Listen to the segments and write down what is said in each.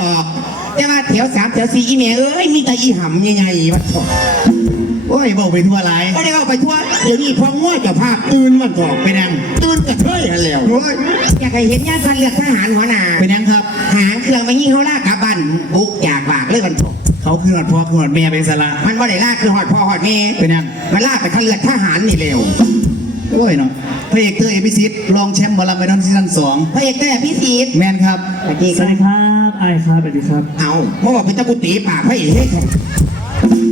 ดอกแต่ว่าแถวสามแถวสี่อีเมเอ้ยมีแต่อีหำใหญ่ๆวัดถอกโอ้ยบอกไปทั่วไรก็ได้เอาไปทั่วเดี๋ยวนี้พอง้อเจะภาพตื่นมันถอกไปนั่งตื่นกระเทยกันแล้วโอ้ยอยากให้เห็นญาติพันเลือกทหารหัวหน้าเป็นยังครับ หางเครื่องมายิงเขาลากกลับบ้านบุกจากบากเลยมันถอกเขาคือหอดพ่อคือหอดแม่เป็นสละมันว่าได้ลากคือหอดพ่อหอดแม่เป็นยังมันลากไปเขาเลือกทหารนี่เร็วโอ้ยเนาะพระเอกเตอร์เอพิซิตรองแชมป์บอลลัมเบดอนซีซั่นสองพระเอกแต่พิธีแมนครับสวัสดีสควัรับสดีครับไอายครับสวัสดีครับ เอาเมื่อบอกเป็นตะกุตีปากพระเอกให้ของ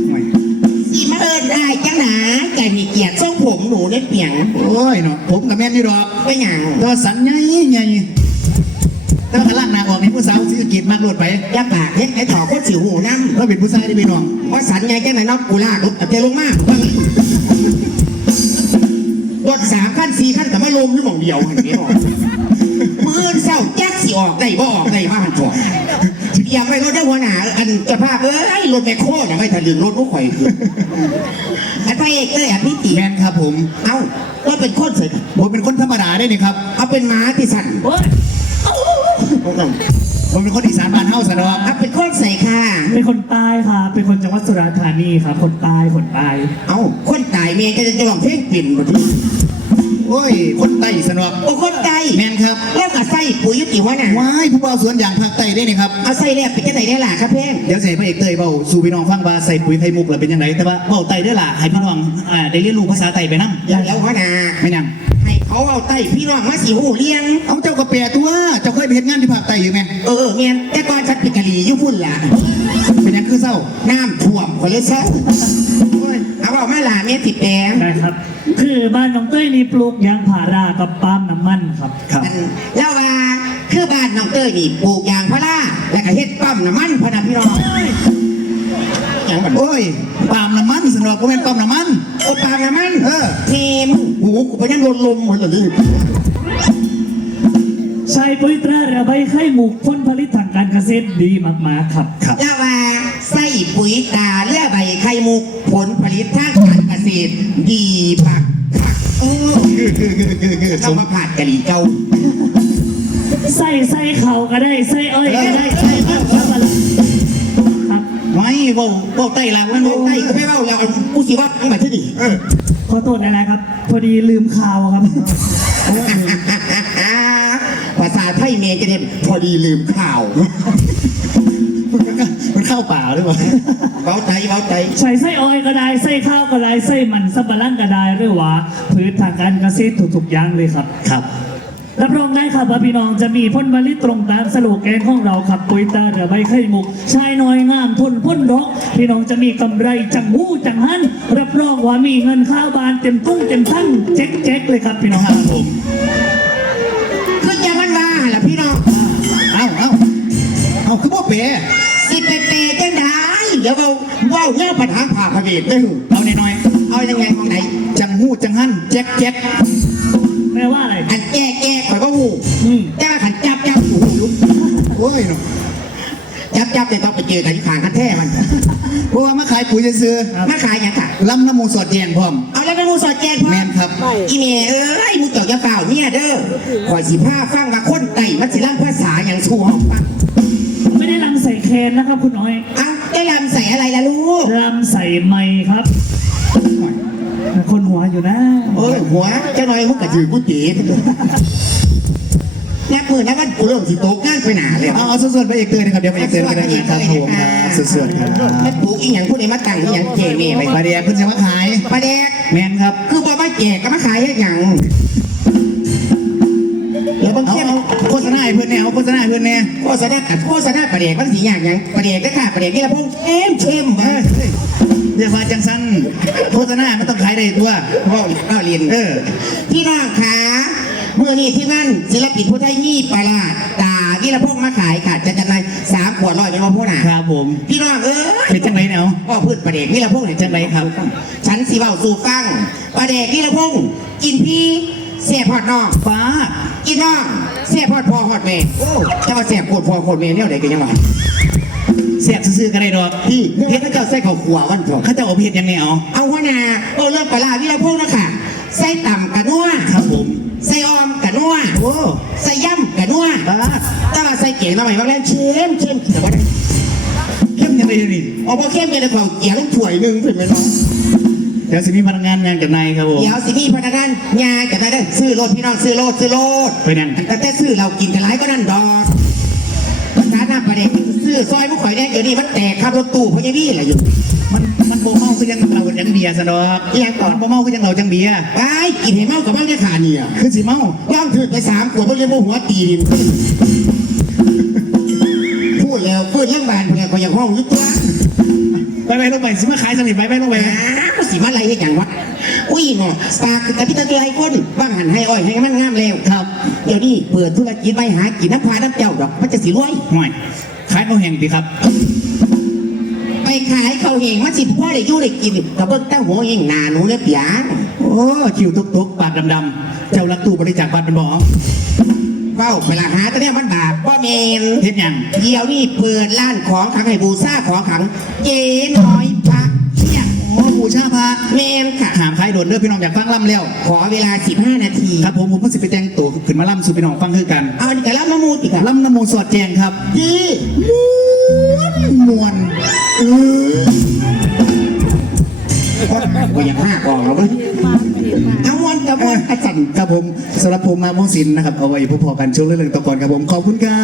โอ้ยสีมาเอินได้จังหนาใจมีเกียรติทรงผมหนูได้เปียงโอ้ยเนาะผมกับแมนอยู่ดอกไม่หยังตัวสันใหญ่ใหญ่ถ้ากระล่างหนางออกในผู้สาวที่สะกิดมากรวดไปอย่าปากเฮ็ดให้ถอคนสิวหูน้ำเราเป็นผู้ชายที่พี่น้องว่าสันไงจังไหนนอกกูลากรถแต่ลงมากรถสามขั้นสี่ขั้นแต่ไม่ลมหรือหม่องเดียวหันนี้ออกมื อเศร้าแจ๊กสิออกได้บ่ออกได้บ้านถอดอย่าไปรถได้หัวหนาอันจะภาพเอ้ยรถแมคโครน่ะไม่ทะลึงรถลูกข่อยคืออันพระเอกเลยอะพี่ตีแมนครับผม เอ้าว่าเป็นคนใส่ผมเป็นคนธรรมดาได้นี่ครับเอาเป็นม้าที่สั่นโอ้ยผมเป็นคนอีสานบ้านเฮาสะดอกเอาเป็นคนใส่ค่ะ เป็นคนใต้ค่ะ เป็นคนจังหวัดสุราษฎร์ธานีครับ คนใต้คนใต้เอาคนตายเมียก็จะจะลองเพลงปิ่นมาที โอ้ย คนไต้สะดอกโอ้คนตายแมนครับแล้วก็ใส่ปุ๋ยยุติวะน่ะว้ายผู้บ่าวสวนยางภาคใต้ได้นี่ครับ เอาใส่แลบไปจะไหนได้ล่ะครับเพ่งเดี๋ยวจะให้พระเอกเตยเบาสู่พี่น้องฟังว่าใส่ปุ๋ยไข่มุกแล้วเป็นยังไงแต่ว่าเบาไต้เด้วยล่ะให้พี่น้องอ่าได้เรียนรู้ภาษาไต้ไปนํอย่างแล้ววะน่ะไม่นั่งให้เขาเอาไต้พี่น้องมาสีหูเลี้ยง เอาเจ้ากระเปียตัวเจ้าเคยไปเห็นงานที่ภาคใต้อยู่ไหมเออเออเมียนแต่ก่อนฉันเป็นกะหรี่อยุ่พุ่นล่ะเป็นยังคือเศร้าน้ำท่วมคนเลยเศร้า โอ้ยเอาเอามาล่ะเมียติดแดงได้ครับ คือบ้านน้องเต้ยนี่ปลูกยางพารากับปาล์มน้ำมันครับครับอันแล้วว่าคือบ้านน้องเต้ยนี่ปลูกยางพาราแล้วก็เฮ็ดปั๊มน้ำมันพะนะพี่น้องอย่างบัดโอ้ยปาล์มน้ำมันสนอกผมเป็นปาล์มน้ำมันโอ้ปาล์มน้ำมันเออเทมหูกูไปยังลมลมหมดเลยใช้ปุ๋ยตราเรือใบไข่หมูกผลผลิตทางการเกษตรดีมากๆครับครับแล้วว่า ใส่ปุ๋ยตาเลือใบไข่มุกผลผลิตทางการเกษตร ดีผักผักโอ้คือคือคือคือคือสเรามมาผัดกะหรี่เกาใส่ใส่เข่าก็ได้ใส่อ้อยก็ได้ใส่ข้าวก็ได้ครับไม่เบาเบาไต้ละมันโอ้เบาใต้ก็ไม่เบ้าแล้วเอากูสิว่าทั้งหมดที่นี่ขอโทษนะครับ พอดีลืมข่าวครับภาษาไทยเมย์จะเด่นพอดีลืมข่าว มันเข้าป่าหรือเปล่าเบ้าใจเบ้าใจใส่ไส้อ้อยก็ได้ไส้ข้าวก็ได้ไส้มันสับปะรดก็ได้หรือว่าพืชทางการเกษตรทุกๆอย่างเลยครับครับรับรองได้ครับว่าพี่น้องจะมีผลผลิตตรงตามสโลแกนของเราครับปุ๋ยตาเรือใบไข่มุกชายน้อยงามทนพ้นดอกพี่น้องจะมีกำไรจังหู้จังหันรับรองว่ามีเงินข้าวบานเต็มตุ้งเต็มทั้งเจ๊กเจ๊กๆเลยครับพี่น้องครับผมคือจะมันมาล่ะพี่น้อง เอ้าเอ้าเอาคือว่าเป๋สิเปเปจังได้ เดี๋ยวเราเว้าเงี้ยปัญหาผ่าพระเวทได้หึเอาหน่อยเอายังไงของไหนๆจังหู้จังหันแจ็คแจ็คแปลว่าอะไรอันแก้แก้ข่อยก็หูอืมแต่ว่าขันจับจับหูลุกโอ้ยเนาะจับจับเนี่ยต้องไปเจอกันที่ขางคันแท้มันเพราะว่ามาขายปุ๋ยซื้อมาขายหยังค่ะๆลำน้ำมูสอดแยงพร้อมเอาแล้วเป็นมูสอดแจงพ่อแม่นครับอีเมย์เอ้ยมูเจ้าจะเปล่าเนี่ยเด้อข่อยสิผ้าฟังว่าคนไต่มันสิร่างภาษาอย่างชูห้องฟังไม่ได้ลำใส่แคนนะครับคุณน้อยเอ้า ได้ลำใส่อะไรล่ะลูก ลำใส่ไม้ครับ คนหัวอยู่นะเออหัวเจ้าน้อยมึงกระถือกูจีบแนบมือนะมันกูเริ่มสิโตกงานไปหนาเลยเอาเอาส่วนๆไปเอกเตยนะครับเดี๋ยวไปเอกเตยกันนะครับผมครับส่วนๆครับแม่ปลูกอีหยังผู้ใดมาตั้งอีหยังเจเม่ไปมาเดียเพิ่นจะมาขายปลาแดกแมนครับ คือบ่มาแจกก็มาขายให้หยังแล้วบาง เพื่อนเนี่ยเอาโฆษณาให้เพื่อนเนี่ยโฆษณากัดโฆษณาปลาแดกมันสีอย่างหยังปลาแดกก็ค่ะปลาแดกนี่ละพงเข้มเข้มเฮ้บ้ายเฮ้ยอย่ามาจังสันโฆษณามันต้องขายได้ตัวพ่อเอาเรียนเออพี่น้องขาเมื่อนี้ที่นั่นศิลปินผู้ไทยมีปลาร้าตานี่ละพงมาขายค่ะจะจำหน่ายสามขวดร้อยเป็นว่าพวกน่ะครับผม พี่น้องเอ้ยเป็นจังไรเนี่ยเอาก็พืชประเดกนี่ละพงเนี่ยจังไรครับ ฉันสีเบาสู่ฟังประเดกนี่ละพงกินพี่ เสียพอดน้องฟ้ากินน้องเสียพอดพอหอดแม่โอ้จะมาเสียโคตรพอโคตรแม่เนี่ยไหนกันยังไงเสียบซื้อๆกันได้ดอกพี่เพชรเจ้าใส่ข้าวขัววันเถอะเขาจะเอาเพชรยังไงเอาเอาหัวหนาเอาเริ่มปลาร้านี่ละพงแล้วค่ะใส่ต่ำกะนัวครับผมใส่ออมกะนัวโอ้ใส่ย่ำกะกับนัวบ้าถ้ามาใส่เกียงทำไมว่าแรงเช่มเช่มแต่ว่าเข้มยังไงนี่เอาพอเข้มไปเลยเขาเกียงถ้วยหนึ่งเป็นไหมน้องเดี๋ยวสิมีพนักงานงานกับนายครับผม เดี๋ยวสิมีพนักงานงานจะได้ได้ซื้อรถพี่น้องซื้อรถซื้อรถไปนั่น แต่แต่ซื้อเรากินกันหลายก็นั่นดอกภาษาหน้าประเด็นซื้อซอยมุกข่อยแดงเดี๋ยวนี้มันแตกครับรถตู้เพราะยังนี่แหละอยู่ มันมันโบเมาคือยังเราจังเบียร์ซะดอกอีหยังก่อน มันโบเมาคือยังเราจังเบียร์ไปกินให้เมากับเมาได้ขาเนี่ยคือสิเมาย่องถือไปสามขวดเพราะยังโมหัวตีดินขึ้นพูดแล้วพูดเรื่องบานเพื่อนก็ยังห้องอยุตัว ไปไปลงไปสิมาขายสนิทไปไปลงไปอ้าวสิมาอะไรให้อย่างวะอุ้ยเนาะปากคือกับพี่ตะเกียคนบ้างหันให้อ้อยให้มันงามเร็วครับ เดี๋ยวนี้เปิดธุรกิจไปหากินน้ำพาน้ำเจ้าดอกมันจะสิรวยหน่อยขายข้าวแห้งดีครับ ไปขายข้าวเหงมาสิพ่อได้อยู่ได้กินกับเบิ้งตั้งหัวเองหนาหนูเนี่ยเปียโอ้คิวตุกตุกปากดำๆเจ้ารักตู้บริจาคบัตรเป็นบ่อ เฝ้าเวลาหาตัวเนี้ยมันบาปว่าเมนเฮ็ดหยังเดี๋ยวนี้เปิดร้านของขังให้บูซ่าของขังเจ๊น้อยพักเนี่ยโอ้บูชาพระเมนค่ะหามขายโดนเด้อพี่น้องอยากฟังล่ำแล้วขอเวลา 15 นาที ครับผมผมก็สิไปแต่งตัวขึ้นมาล่ำสู่พี่น้องฟังคือกันเอาอันนี้กระลามามูติค่ะล่ำนโมสอดแจงครับดีมวนเออ ก็ยังห้ากองแล้วเว้ยเอามวนกับมวนอาจารย์ครับผมสำหรับผมมาโมสินนะครับเอาไว้พบๆกันช่วงเรื่องต่อก่อนครับผมขอบคุณครั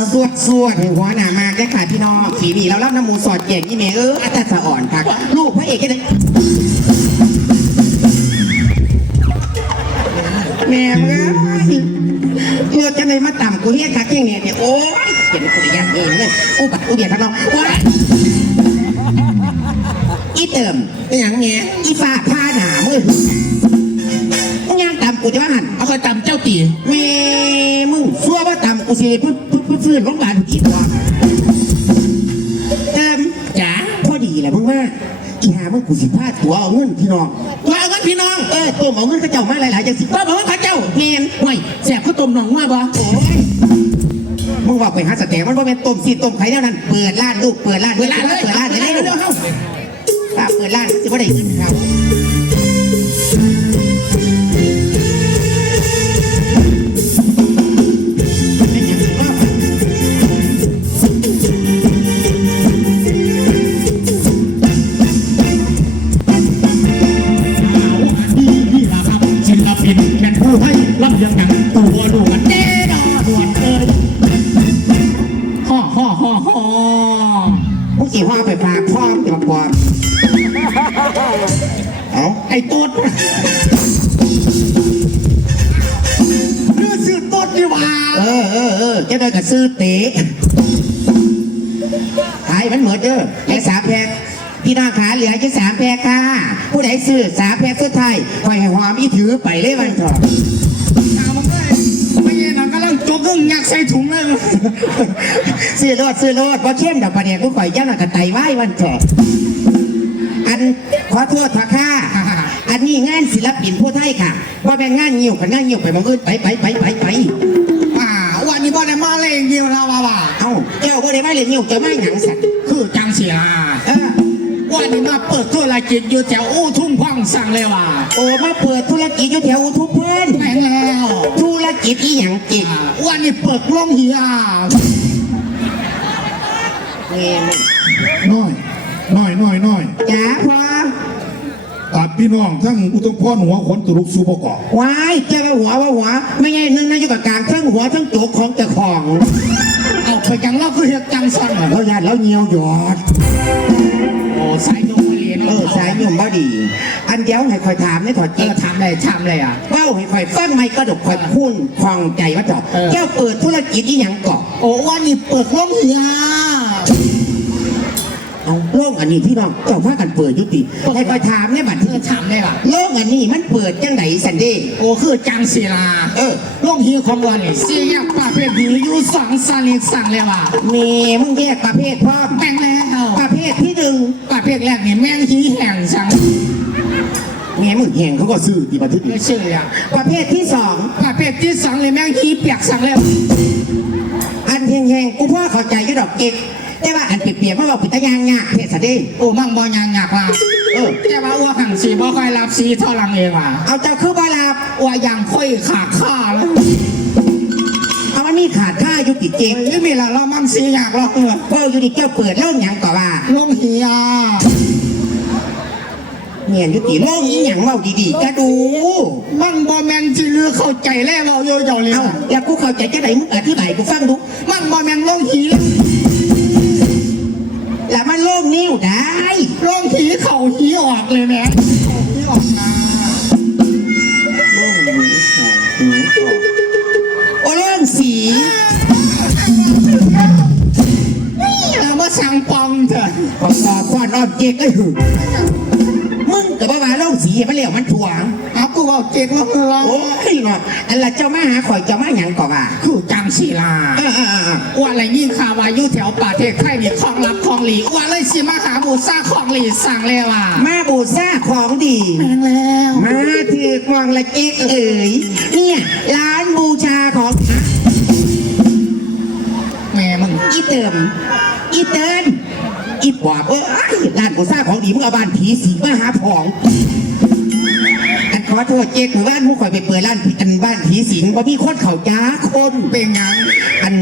บสวดสวดหัวหนามากได้ค่ะพี่น้องสีดีแล้วรับน้ำมูสอดแจกยี่เมเอออาจารย์สะอ่อนค่ะลูกพระเอกกันเลยแม่เอ้ยเลือดจะเลยมาต่ำกูเฮียคักเก่งเนี่ยเนี่ยโอ้ยเห็นกูอย่างเองเลยอุบัติอุเบียดครับน้องว้ายอี เติมเป็นอย่างเงี้ยอีฟ้าผ้าหนามือมึงยังตำกูจะว่าหันเอาคอยตำเจ้าตีแม่มึงซัวว่าตำกูสิพึ่งพึ่งพึ่งฟื้นโรงพยาบาลอีกตัวเติมจ๋าพอดีแหละมึงว่าอีหามึงกูสิพลาตัวเอาเงินพี่น้องว่าเอาเงินพี่น้องเออตัวเอาเงินเขาเจ้ามาหลายๆจังสิว่าบอกว่าข้าเจ้าแมนห่วยแสบข้าต้มหนองว่าบ่โอ้ยมึงบอกไปหาสเต็มันว่าเป็นต้มซีต้มไข่แล้วนั่นเปิดร้านลูกเปิดร้านเปิดร้านเลยเร็วๆเข้าป้า เปิดร้านสิว่ได้เงินเขาเป็นอย่างนี้ว่าดีนี่ล่ะครับศิลปินแม่นผู้ให้รับยังหนังตัวดูกันแน่นอนด่วนเอ้ยฮ่อฮ่อฮ่อฮ่อมึงสิว่าไปฝากพ่อจะมาปลอ เอาไอ้ตุ๊ดเรื่องซื้อตุ๊ดดีหว่าเออเออเออจะได้กับซื้อเตะขายมันหมดเด้อไอ้สามแพกพี่น้องขาเหลือแค่สามแพกค่ะ ผู้ใดซื้อสามแพกสุดท้ายคอยให้หอมอีถือไปเลยวันถอดเอามาเลยไม่เย็นนะกำลังจกกึ่งยักใส่ถุงเลยซื้อรถซื้อรถพอเข้มดอกประเดี๋ยวกูข่อยเจ้าหน้ากระไตไหว้วันถอด อันขอโทษทะค่ะ อันนี้งานศิลปินผู้ไทยค่ะว่าเป็นงานเงี่ยวกันงานเงี่ยวไปมองอื่นไปไปไปไปไปอ่าวันนี้บ่ได้มาเล่นเดียวแล้วว่าว่าเอ้าเจ้าก็ได้มาเรียนเงี่ยวเจ้ามาหนังสัตว์คือจังเสียเออวันนี้มาเปิดธุรกิจอยู่แถวอู้ทุ่งพ่องสั่งเลยว่าโอ้มาเปิดธุรกิจอยู่แถวอุทุมพรแม่งแล้วธุรกิจอีหยังเก่งอ่าวันนี้เปิดโรงเหียเงี้ยน้อย น้อยน้อยน้อยจ๋าพอตัดพี่น้องทั้งอุตมพรหัวขนตุลุกสูประกอบวายเจ้าว่าหัวว่าหัว ไม่ใช่นึงนะอยู่กับกลางทั้งหัวทั้งโจกของเจ้าของเอาไปจังเราคือเฮ็ดจังสั่งเหรอเราญาติเราเงียวหยอดโอ้สายยงมาเรียนเออสายยมบ่ดี อันเดียวให้คอยถามให้ถอดเอเก่งอทำเลยทำเลยอะเบ้าให้คอยฟังไม่กระดกคอยพูนคลองใจว่าจอดเออเจ้าเปิดธุรกิจอีหยังก่อโอ้วันนี้เปิดโรงเหีย เอาโลกอันนี้พี่น้องเจ้าพากันเปิดอยุติให้คอยถามเนี่ยบัดเอที่อทำเลยว่ะโลกอันนี้มันเปิดจังไหนสันเดย์โอ้คือจังศิลาเออโรงเหียของวันนี้สี่แยกประเภทดีอยู่สองสลิดสั่งเลยว่ะเมมึงแยกประเภทพร้อมแม่งแล้วประเภทที่หนึ่งประเภทแรกนี่แม่งหีแห่งสั่งเมมึงแห่งเขาก็ซื้อที่ประเทศไม่เชื่ออะประเภทที่สองประเภทที่สองเลยแม่งหีเปียกสั่งแล้วอันแห่งๆกูพ่อเข้าใจอยุดอกเก็ก แต่ว่าอันเปรียบๆมาบอกปิดตายางงะเพศสันเดย์โอ้มั่งบอยังอยากว่าเออแต่ว่าอ้วหังสีบ่ค่อยรับสีเท่าลังเองว่ะเอาเจ้าคือบาลาบอ้วยังค่อยขาข้าแล้วมีขาดค่าอยู่ติเจ๊กเฮ้ยมีละเรามั่งสีอยากเราเออเว่าอยู่ดิเจ้าเปิดเล่าหยังก่อว่าลงเหียเมียนอยู่ติโล่งอีหยังเว่าดีๆก็ดูมันบอแมนจีลือเข้าใจแล้วเราโยโย่เลยเอ้าแล้วกูเข้าใจจะไหนมึงอธิบายกูฟังดูมันบอแมนลงหีแล้ว นโล่งนิ้วได้ลงหีเข่าหีออกเลยแม่เข่าหีออกมาโล่งนิ้วสองนิ้วสองโอ้โล่งสีเรามาสั่งปองเถอะประกอบก้อนออบเจกต์ไอ้หึมึงกับว่าโล่งสีมันเหลวมันถ่วง เอากูบอกเจ็ดว่าคือเรา โอ้ยเนาะอันละเจ้ามาหาข่อยเจ้ามาหยังก่อว่าคือจังสีลาเออเออเออเออว่าอะไรยิ่งข่าววายุแถวป่าเทศไทยนี่คลองรับคลองหลีว่าเลยสิมาหาบูซ่าคลองหลีสั่งเลยว่ะมาบูซ่าของดี แพงแล้วมาถือกวางละเจ๊กเอ๋ยเนี่ยร้านบูชาของแม่มึงอีเติมอีเตินอีปอบเอ้ยร้านบูชาของดีมึงเอาบ้านผีสิงมาหาผอง ขอโทษเจ๊กหมู่บ้านผู้ข่อยไปเปิดร้านผีอันบ้านผีสิงเพราะมีคนเขาจ้าคนเป็นหยังอัน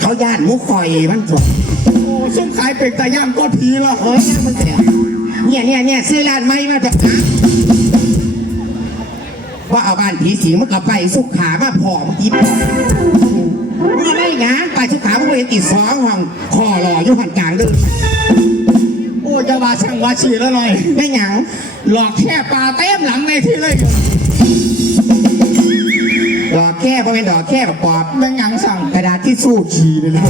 เขาย่านหมุข่อยมันถูกโอ้ซุ้มขายเป็ดตะย่างก็ผีละเฮ้ยนั่นมันเสียเนี่ยเนี่ยเนี่ยซื้อร้านไม้มาแบบว่าเอาบ้านผีสิงมันก็ไปสุขามาผอมอีปอบมึงอะไรงานไปสุขามึงไปติดสองห้องคอรออยู่หันกลางเดินโอ้ จะว่าช่างว่าฉี่แล้วหน่อยไม่หยังหลอกแค่ปลาเต็มหลังในที่เลยดอกแค่เพราะเป็นดอกแค่แบบปอบเป็นหยังสั่งกระดาษที่สู้ขี่เลยนะ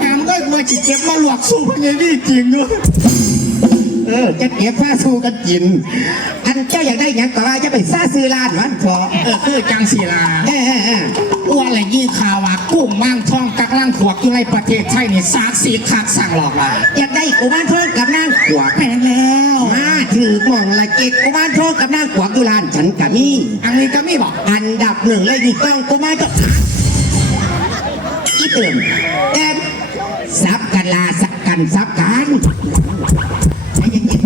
แอมก็มาจิเก็บมาหลวกสู้พญานี่จริงด้วยเออจะเก็บผ้าสู้กันกิน อันเจ้าอยากได้หยังก็ว่าจะไปซ่าซื้อร้านมันพอเออคือจังสีลาเออเออเอออ้วนอะไรยี่ข่าวว่ากุ้งมั่งทองกักล่างขวกอยู่ในประเทศไทยนี่สากสีคักสั่งหลอกเราอยากได้กุมารทองกับนางขวกแพงแล้วมาถือหมองละเกกกุมารทองกับนางขวกอยู่ร้านฉันกับนี่อันนี้ก็ไม่บอกอันดับหนึ่งเลยดีต้องกุมารทองอีเติมแต้มซับกันลาสักกันซับกันใจเย็น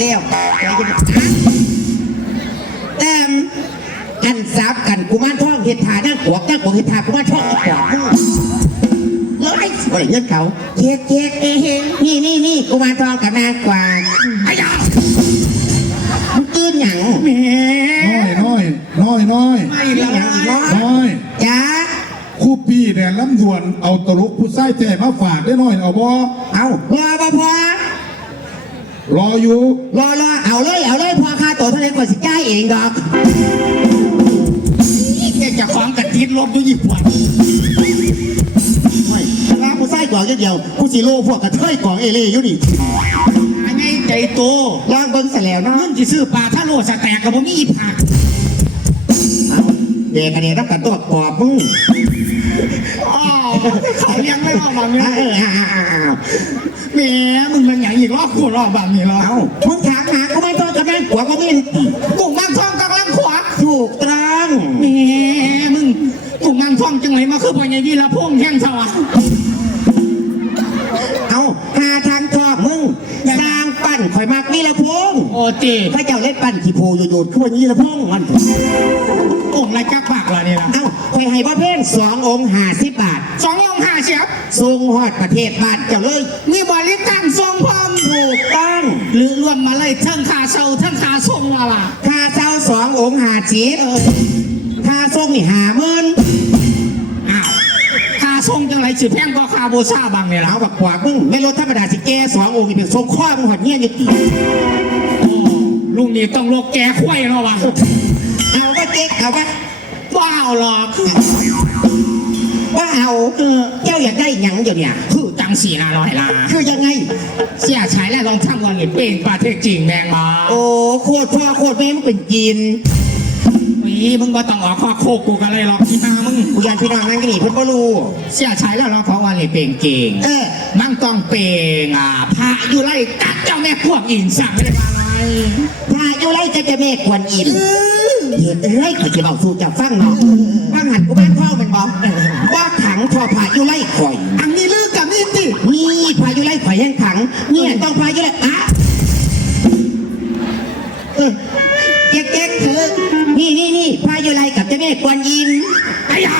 แล้วใจเย็นๆแต้มอันซับกันกุมารทองเห็ดทานางขวกนางขวเห็ดทากุมารทองอีกขวกมึงร้อยสวยเงินเขาเจ๊กเจ๊กเอ้ยนี่นี่นี่กูมารทองกับนางกวางไอ้ยามึงตื่นหยังแหมน้อยน้อยน้อยน้อยไม่ตื่นหยังละอีกเนาะน้อยจ้าคู่ปีแดนลำดวนเอาตลกผู้ใส่แจ่มาฝากได้น้อยเอาบ่เอารอปะพอ รออยู่ รอรอเอาเลยเอาเลยพอค่าตัวเท่าไหร่กว่าสิจ่ายเองดอกแกจะของกระติดลบอยู่ญี่ปุ่นไม่ร้านกูใส่กล่องอย่างเดียวกูสิโลพวกกระเทยกล่องเอเล่อยู่นี่อันนี้ใจโตลองเบิ้งเสร็จแล้วเนาะเงินที่ซื้อปลาถ้าโลสแต็กกับผมมีอีผักเอาเด็กกันเนี่ยรับกันตัวปอบมึงอ๋อเขาเลี้ยงไม่รอบบางนี้เอาเออ เอาเอาเอาเอาแหมมึงเป็นอย่างอีกรอบกูรอบบางนี้แล้วเอามึงถามหากูมารทองกับนางกวางก็ไม่เห็นติกุ้งมั่งทองกักล่างขวาถูกต้องแหมมึงกุ้งมั่งทองจังไรมาคือพญาวีละพงแห้งสวะเอ ปั่นข่อยมากนี่ละพงโอ้ตีพระเจ้าเล่นปั่นขี่โพโยโยดขึ้นนี่ละพงมันกุ้งไรจักปากละนี่ละเอาข่อยให้พ่อเพ่นสององค์ห้าสิบบาทสององค์ห้าเสียบทรงฮอดประเทศบ้านเจ้าเลย มีบริการทรงพร้อมถูกต้อง หรือรวมมาเลยเทั้งค่าเช่าเทั้งค่าทรงว่าล่ะค่าเช่าสององค์ห้าสิบค่าทรงนี่ห้าหมื่นอ้าวค่า ทรงจังไรสิแพงก็ค่าโบซ่าบางเนี่ยละเอาแบบกว่ามึงไม่ลดธรรมดาสิแกสององค์นี่เป็นทรงข้อมึงหอดเงี้ยอยู่ตีโอ้ลุงนี่ต้องโลกแก่ควายแล้ววะเอาว่าเจ๊กเอาว่าว้าวหรอกว่าเอาเจ้าอยากได้หยังเดี๋ยวเนี่ยคือจังสีนาร้อยลาคือยังไง เสียฉายแล้วลองทำวันนี้เป็นประเทศจริงแมงมาโอ้โคตรพ่อโคตรแม่มึงเป็นจีนนี่ มึงก็ต้องออกข้อโคกกูกันเลยหรอกที่มามึงกูยันพี่น้องนั่นก็หนีเพิ่นบ่รู้เสียฉายแล้วเราเพราะวันนี้เป็นเก่งเออมันต้องเป็นอ่าพระอยู่ไล่กัดเจ้าแม่พวกอินสั่งไม่ได้ว่าอะไรถ้าอยู่ไรจะจะเมฆควรอินเห็นเอ้ยข่อยจะบอกสู่เจะฟังเนาะว่าหันกูบ้านพ่อมันบอกว่าขังทอพาอยู่ไรข่อย อันนี้ลือกับนี่ตินี่พายุไรข่อยแห้งขังเนี่ยต้องพายุไรอะเออเจ๊กเจ๊กเธอ นี่นี่นี่นี่พายุไรกับเจ้าแม่กวนอิมไอ้ยา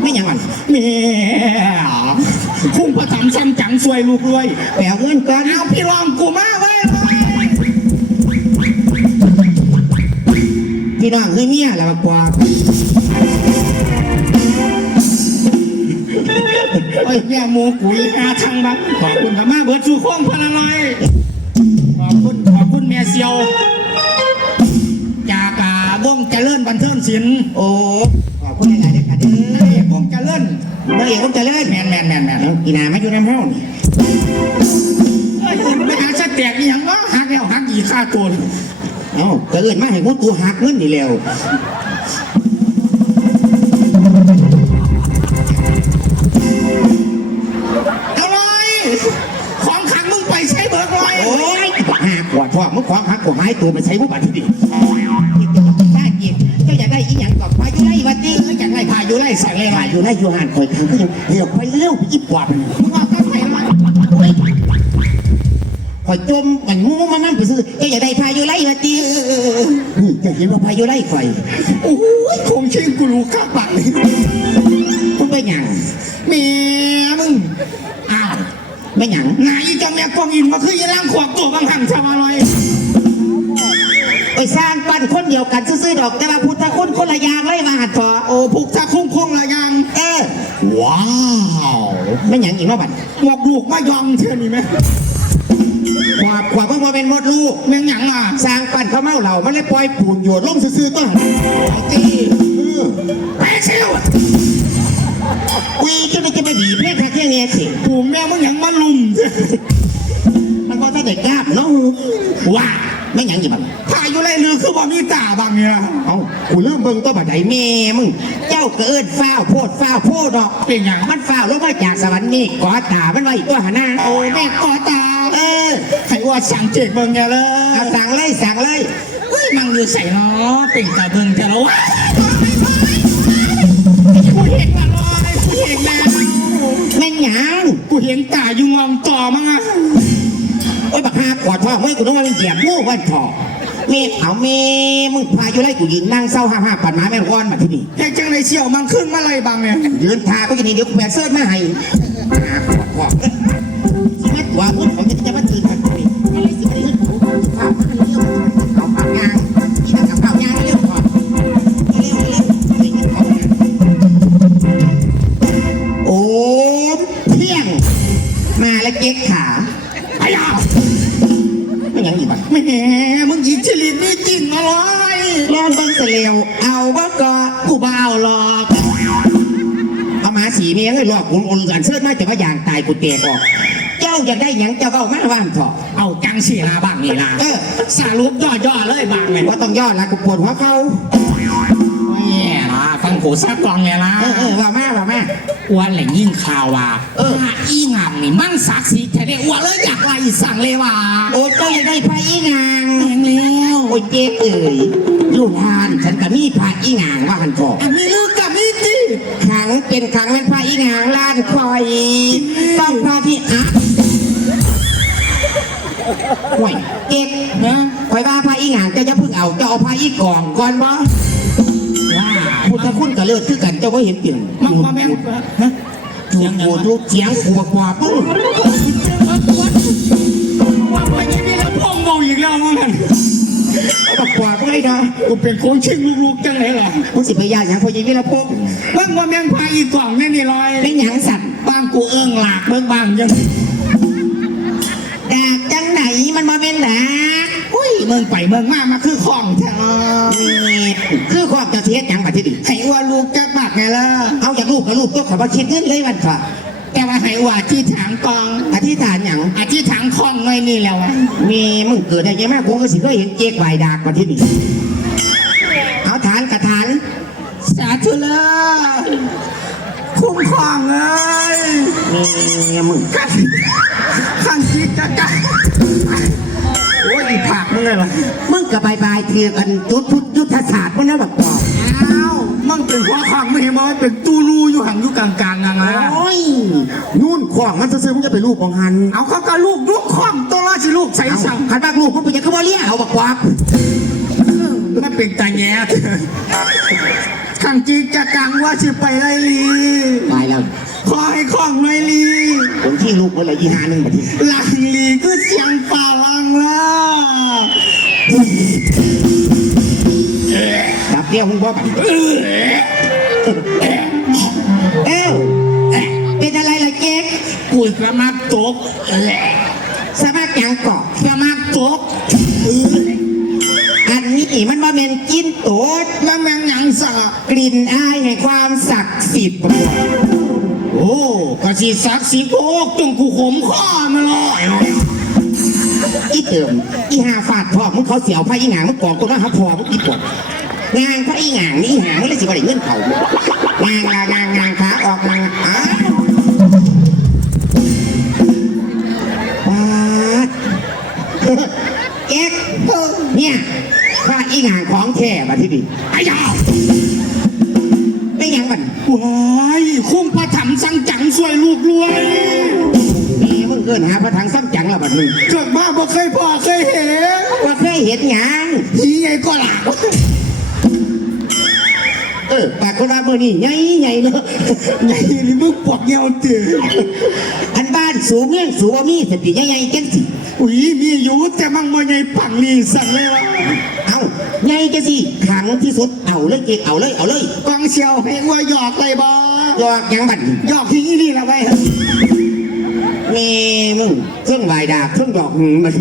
ไม่หยังมันแม่คุ้มประจำซ้ำจังสวยลูกรวยแปลเงินก่อนเอาพี่รองกูมาไว้เลยพี่น้องคือเมียแล้วกว่าเอ้ยแม่หมูกูอีอาทางบังขอบคุณกับมาเบิร์ดสู่โค้งพลันลอย ขอบคุณ ขอบคุณเมียเซียว บันเทิงศิลป์โอ้ขอบคุณหลายๆเลยค่ะเด้นางอเอกวงเจริญนางเอกผมเจะเลิศแมนแมนแมนแมนเอากีนามาอยู่น้ำห้องนี่เอ้ยไม่หาสแตกนี่ยังวะหักแล้วหักอีกค่าตัวเอาก็เอินมาให้พูดกูหักเงินนี่แล้วเอาเลยของขังมึงไปใช้เบิกเลยโอ้ยบักหักกว่าพ่อมึงความหักกูหายตัวมันใช้ผู้บาดที่ดิถ้าเกียร เจ้าอยากได้อีหยังก็พายุไรวันนี้อยากไล่พายุไล่ใส่เลยพายุไรอยู่ห่านคอยทางก็ยังเดี๋ยวไปเร็วไปอีปอบมันมึงเอาตั้งไหนมาคอยจมกันมูมามั่นไปซื้อเจ้าอยากได้พายุไรวันนี้นี่จะเห็นว่าพายุไรคอยโอ้ยคงชิงกูรู้ข้าปักนี่มึงไปหยังเมียมึงอ้าวไม่หยังนายเจ้าแม่กวางอินมาคือยังล่างขวบตัวบางหังชาวอะไร ไปสร้างปั้นคนเดียวกันซื้อๆดอกแต่ว่าพุทธคุณคนละอย่างเลยมาหัดพอโอ้ผูกตาคุ้งคงละยังเออว้าวไม่หยังอีกเนาะบัดหมวกลูกมายองเท่านี้ไหมขวาขวาเพิ่งมาเป็นมดลูกเมียงหยังอะสร้างปั้นเขาเมาเหล่ามันเลยปล่อยปูนโยนลงซื่อๆต้นตีแปะเซลวีจะไม่จะไม่บีบเพลงแค่เที่ยงเนี้ยสิผูแม่มึงหยังมาลุมมันก็ถ้าเด็กกล้าบเนาะว้า ไม่หยังอีกบัดพายุไล่ลือคือบ่มีตาบางเนี่ยเอ้ากูเริ่มเบิ่งตัวบัดไดแม่มึง เจ้าก็เอิ้นฟ้าวโพดฟ้าวโพดดอก เป็นหยังมันฟ้าวลงมาจากสวรรค์นี่กอตามันไว้ตัวหาหน้าโอ้แม่กอตา เออให้ว่าสั่งเจกเบิ่งแกเลเอายสั่งเลยสั่งเลยเฮ้ยมังอยู่ใส่เนาะเป็นตาเบิ่งแต่ละว่ากูเห็นละลอยกูเห็นแมวแม่นหยังกูเห็นตาอยู่งอมต่อมั้งอะ โอ้ยบักฮากอดพ่อเฮ้ยกูต้องว่ามันเหยียบงูวันทอเมฆเอาเมมึงพาอยู่ไรกูยืนนั่งเศร้าห้าห้าปัดไม้แม่งก้อนมาที่นี่แค่จังไรเชี่ยวมันขึ้นมาเลยบางเนี่ยยืนทาก็จะนี่เดี๋ยวกูแบกเสื้อมาให้หากอดพ่อสิแม่ตัวพูดเขาจะจะมาตื่น ยังอีกบัดแหม่มึงหยิบฉลิดนี่จริงมาเลยรอนเบิ้งเสลียวเอาบ่ก็กูบ้าเอาหรอกเอามาสีเมียงเลยหลอกคุณอุ่นกันเสื้อมาจะว่าอย่างตายกูเตะออก เจ้าอยากได้หยังเจ้าก็เอามาว่างเถอะเอาจังสีลาบ้างนี่ลาเออสารุปย่อๆเลยบางเนี่ยว่าต้องยอดละกูปวดหัวเขาแย่ ละฟังโขซักกองเนี่ยละเออเออว่าแมาว่าแมาอ้วนแหล่งยิ่งข่าวว่าเออถ้าอีงามนี่มั่งศักดิ์ศรีแท้ได้อ้วนเลยอยากไล่สั่งเลยว่าโอ้เจ้าอยากได้พระอีงางแพงแล้วโอ้เจ๊เอ๋ยอยู่ลานฉันก็มีพระอีงางว่าหันพออันนี้ลูกกับนี่ดิขังเป็นขังเป็นพระอีงางลานคอยต้องพระที่อักห่วยเก๊กนะคอยว่าพระอีงางจ้าจะพึ่งเอาจ้าเอาพระอีกองก่อนบ่ ลิศคือกันเจ้าก็เห็นเปลี่ยนมันมาแม่งนะเสียงโหดลูกเสียงขู่บักว่าปุ๊บว่าไปยังนี่แล้วพ่อเมาอีกแล้วมั้งกันบักว่าก็เลยนะกูเป็นคนชิงลูกๆจังเลยล่ะมึงสิพยานอย่างพอยิงวิรพงษ์บ้างว่าแมงพายอีกกล่องแน่นี่ลอยเป็นหยังสัตว์บ้างกูเอื้องหลากเบิ่งบางยังดากจังไหนมันมาเป็นดากอุ้ย เมืองไปเมืองมามาคือของแท้นี่คือความจะเสียหยังบัดที่ดิให้ว่าลูกจักบากไงล่ะเอาจากลูกกับลูกตัวขอมาคิดเงินเลยวันฝะแต่ว่าให้ว่าที่ถางกองอธิษฐานหยังอาที่ถางคองไงนี่แล้วอะมีมึงเกิดได้ยังไงกูก็สิเคยเห็นเจ๊กใบดากบัดที่ดิเอาฐานกับฐาน สาธุเลยคุ้มครองเอ้ยนี่มึงขันขันจิตจะจัโอ้ย อีผักมึงเลยล่ะมึงกับใบใบเทียกันจุดพุทธยุทธศาสตร์มันนะบักปอบอ้าวมันเป็นหัวขังไม่เห็นมันเป็นตูรูอยู่ห่างอยู่กลางๆนะนะโอ้ยนู่นขวางมันซื้อๆมึงจะไปลูกของหัน เอาเขาก็ลูกลูกข้อมตัวละสิลูกใส่เอาสั่งขันบากลูกมึงไปยังขบเลี้ยเอาบักปอบมันเป็นตาแง่ขังจีจะกังว่าสิไปไรลีตายแล้วขอให้ของไรลีผมที่ลูกเมื่อไรอีหาหนึ่งบัดนี้หลังลีก็เสียงป่าลังละ ดับเดียวมึงว่าบัดนี้เอ้าเป็นอะไรล่ะเจ๊กกุยกระมักตกสมัครหยังเกาะกระมักตกอันนี้มันมาเมนกินโตดแล้วแมงหยังสะกลิ่นอายแห่งความศักดิ์สิทธิ์ประกอบโอ้กระสีสักสีโกกจงกูขมข้อมาเลย อีเติมอีหาฟาดพ่อมึงเขาเสียวพระอีหางมึงกองกูนะฮะพ่อมึงอีปวดงานพระอีหางนี่อีหางมึงเลยสิบ่ได้เงินเขางานงานงานงานขาออกงานอ้าวปาดเอ็กเนี่ยพระอีหางของแท้มาที่ดีไอ้ยาวไม่ยังมันว้ายคุ้มพระถมสังจังสวยลูกรวย มีมึงเกินหาพระถังซ้ำจังละบัดมึงเกิดมาบ่เคยพ่อเคยเห็นว่าเคยเห็นหยังหีไงก็หลักเออแต่คนว่ามือนี่ใหญ่ใหญ่เนอะไงนี่มึงปวดเงี้ยวเตืออันบ้านสูงเงี้ยสูงว่ามีสติใหญ่ใหญ่จังสิอุ้ยมีอยู่แต่มังบ่ไงปังนี่สั่งเลยวะเอาใหญ่จังสิขังที่สุดเอาเลยเจ๊เอาเลยเอาเลยกองเชียวเห็นว่าหยอกเลยบ่หยอกหยังบัดหยอกหีนี่ละไป แม่มึงเครื่องวายดาบเครื่องหยอกมึงมัน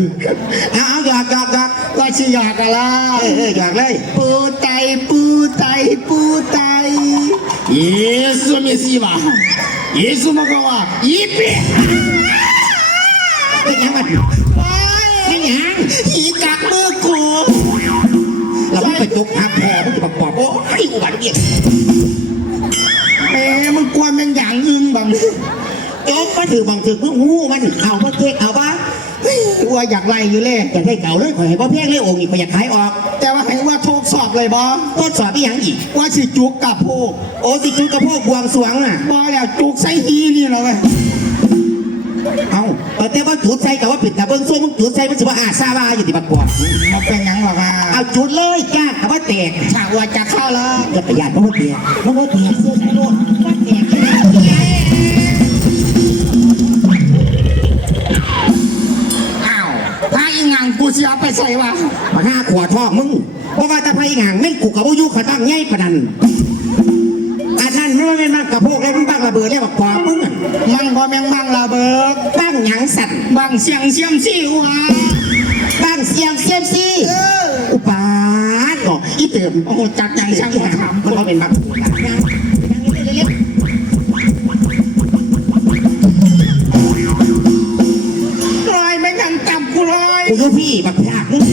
เอาเอาหยอกหยอกหยอกก็ชิหยอกกันละเออเออหยอกเลยปูไตปูไตปูไตเยซูเมสซี่วะเยซูมากว่าอีปีเป็นยังบัดเป็นหยังหีกักมือกูเราไม่ไปจกหักแผลมึงจะบอกบอกโอ้ยอุบัติเหตุแหมมึงกลัวแมงอย่างอึ้งบัง มาถือบังถือมึงหูมันเอาบ่เจ๊กเอาบ้าว่าอยากไล่อยู่เลยอยากได้เก่าเลยข่อยให้บ่แพงเลยองค์นี้ข่อยอยากขายออก แต่ว่าให้ว่าโทกสอบเลยบอทดสอบอีหยังอีก ว่าสิจุกกับพวกโอ้สิจุดกระโพกบวงสรวงน่ะบอแล้วจุกใส่ฮีนี่เหรอเว้ยเอาเอาแต่ว่าจุดใส่กับว่าปิดแต่เบิ้งซ่วมึงจุดใส่มันสิว่าอาซาว่าอยู่ที่บักกวดมาเป็นหยังหรอกอะเอาจุดเลยจ้าแต่ว่าแตกถ้าว่าจะเข้าแล้วอย่าประหยัดเพราะว่าแตกเพราะว่าแตกเสื้อใส่โลดว่าแตก ถ้าอีงังกูสิเอาไปใส่วะมาห้าขวดทอกมึงเพราะว่าจะพายงางแม่งกูกับว่ายุขตั้งง่ายปานนันอันนั้นไม่ว่าเป็นมันกระโพกแล้วมึงบ้างระเบิดแล้วบักกวามึงอะมันพอแมงบังระเบิดบ้างหยังสัตว์บังเสียงเสียมซี่วะบ้างเสียงเสียมซีเอออุปาทก่ออีเติมโอ้โหจัดใหญ่ช่างหัวถามมันเขาเป็นบักยังยัง อยูพี่บักพยากมึง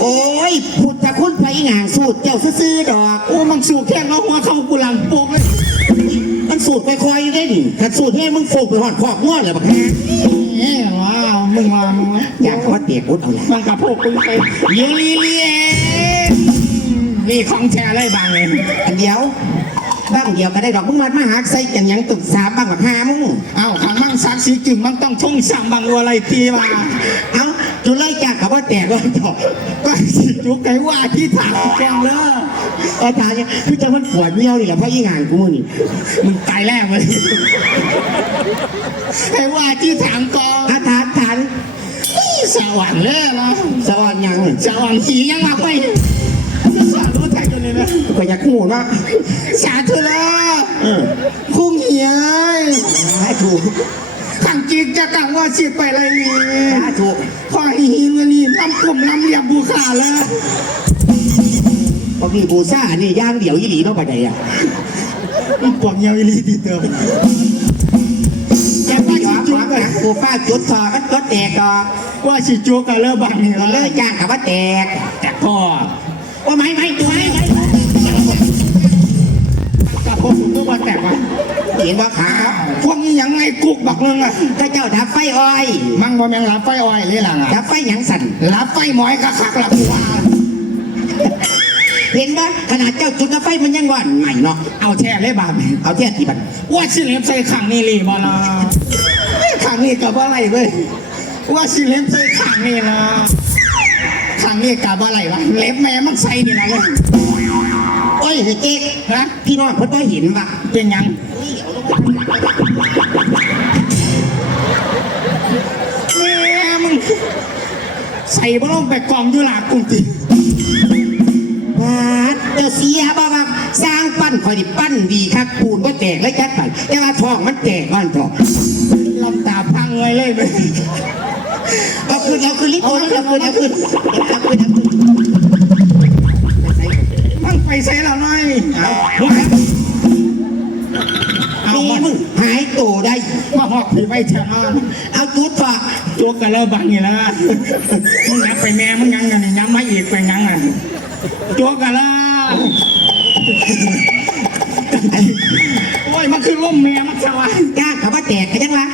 โอ้ยพุทธคุณไปงานสูตรเจ้าซื่อๆดอก โอ้ มันสูกแค่เอาหัวเข้ากูหลังโปกเลย มันสูตรไปคอยอยู่ได้ดิถ้าสูตรให้มึงโฟกไปหอดขอกง้อเลยบักแฮะเอ้ยว้าวมึงว่ามึงว่าอยากขอเตียกอุดเอาละมันกับพวกกูไปยูรีเลียนี่ของแท้อะไรบางเลยอันเดียวบ้างเดียวก็ได้ดอกมึงมัดมาหักใส่อย่างหยังตุกสามบ้างบักหามึง เอ้าขังมั่งสักสีจึงมันต้องท่งสั่งบางวัวอะไรตีมา เอ้า จุเลยจากกับว่าแตกว่าดอกก็สิจุกไก่ว่าที่ถามกองเลยเออตายเนี่ยคือจะมันปวดเงี้ยวนี่แหละเพราะยี่งานกูมึงนี่มึงตายแล้วเลยไอ้ว่าที่ถามกองอาถานฐานสวรรค์เลยนะสวรรค์ยังสวรรค์ขี่ยังมาไปจะสอนรู้ไทยกันเลยนะก็อยากหูเนาะสาธุละเออคุ้งเหียยให้ถูก ขังจิกจะกังว่าสิไปอะไรนี่ให้ถูกขอให้หิงอันนี้ลำกลมลำเหลี่ยมบูขาแล้วบางทีบูซ่าอันนี้ย่างเดี่ยวยี่หลีเนาะปะใดอะมันปวกเหี่ยวอีหลีติดเติมแกไปหยอกหวังนะกูฟาดจุดสอบมันก็แตกดอกว่าสิจุกกันเลิกบังนี่มันเลเลยยจ้างกับว่าแตกแต่พ่อว่าไม่ไม่ตัวไม่ไม่กับพวกผมก็ว่าแต่ว่าเห็นว่าขา พวกนี้ยังไงกุกบักนึงอะถ้าเจ้าดับไฟอ้อยมั่งบ่แมงรับไฟอ้อยเลยล่ะดับไฟหยังสั่นรับไฟหมอยกะคักละกูว่าเห็นว่าขนาดเจ้าจุดดับไฟมันยังว่อนใหม่เนาะเอาแช่เลยบาดเอาเทียบที่บันว่าสิเล็บใส่ขังนี่รีบ่ล่ะขังนี่กับอะไรเว้ยว่าสิเล็บใส่ขังนี่นะขังนี่กาบ่อะไรวะเล็บแม่มันใส่นี่นะเลยโอ้ยเจ๊กฮะพี่น้องเพิ่นบ่เห็นว่ะเป็นหยัง แม่มึงใส่บ่ลงไปกองอยู่หลากกุ้งติบาดเจ้าเสียบ่ว่าสร้างปั้นข่อยนี่ปั้นดีคักปูนบ่แตกเลยจัดไปแต่ว่าท้องมันแตกบ้านทองลำตาพังเลยเลยเลยเอาคืนเอาคืนรีบเอาเอาคืนเอาคืนเอาคืนเอาคืนมันไปใส่เราหน่อยเอา มีมึงหายโตได้มาหอกผีไปแถวนั้นเอาจุดฝากโจกกันแล้วบังนี่ละมึงนับไปแม่มึงยังกันนี่ย้ำมาอีกไปยังอะโจกกันแล้วโอ้ยมันคือล่มแม่มันสวะย่างเขาว่าแตกกันยังวะ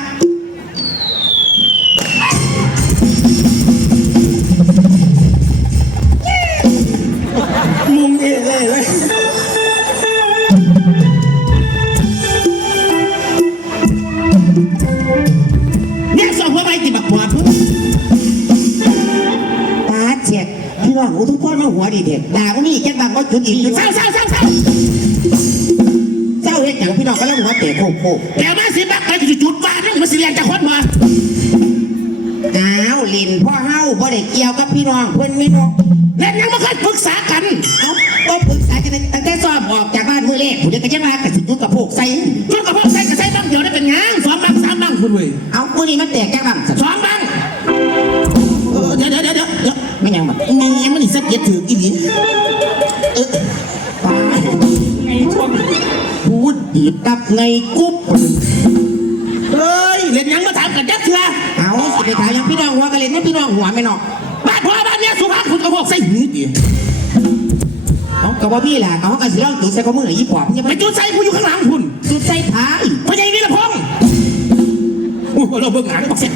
หัวดีเด็ดด่าก็มีแค่บางก็จุดอีกเศร้าเศร้าเศร้าเศร้าเศร้าเฮ็ดอย่างพี่น้องก็เล่นหัวเตะโคกโคกแกมาสิบักใครจะจุดฟ้านั่นมันสิเรียนจะคนมาอ้าวลินพ่อเฮาบ่ได้เกี่ยวกับพี่น้องเพิ่นไม่น้องเล่นยังไม่เคยปรึกษากันเอาก็ปรึกษากันตั้งแต่สอบออกจากบ้านมื้อแรกผมจะกระจังว่ากับสิจุดกับพวกใส่จุดกับพวกใส่กับใส่บ้างเดียวได้เป็นงานสองบ้างสามบ้างคุณเว้ยเอามื้อนี้มันแตกจังบังสองบ้างเออเดี๋ยวเดี๋ยวเดี๋ ยวเดี๋ยวไม่ยังบังแม่มันอีสักเย็ดถืออีหลีป้าไงช่วงพูดดีกับไงกุ๊บเฮ้ยเล่นยังมาถามกันจักเถื่อเอาสิไปถามยังพี่น้องหัวกันเลยนะพี่น้องหัวไม่นอกบ้านพ่อบ้านเนี่ยสุภาพคุณกับพวกใส่หืดดิเอากับว่าพี่แหละเอากันสิลองจุดใส่ข้อมือยี่ปอบยังไปไม่จุดใส่กูอยู่ข้างหลังคุณจุดใส่ผายพ่อใหญ่นี่ละพงโอ้โหเราเบิ่งหนังบอกเสร็จ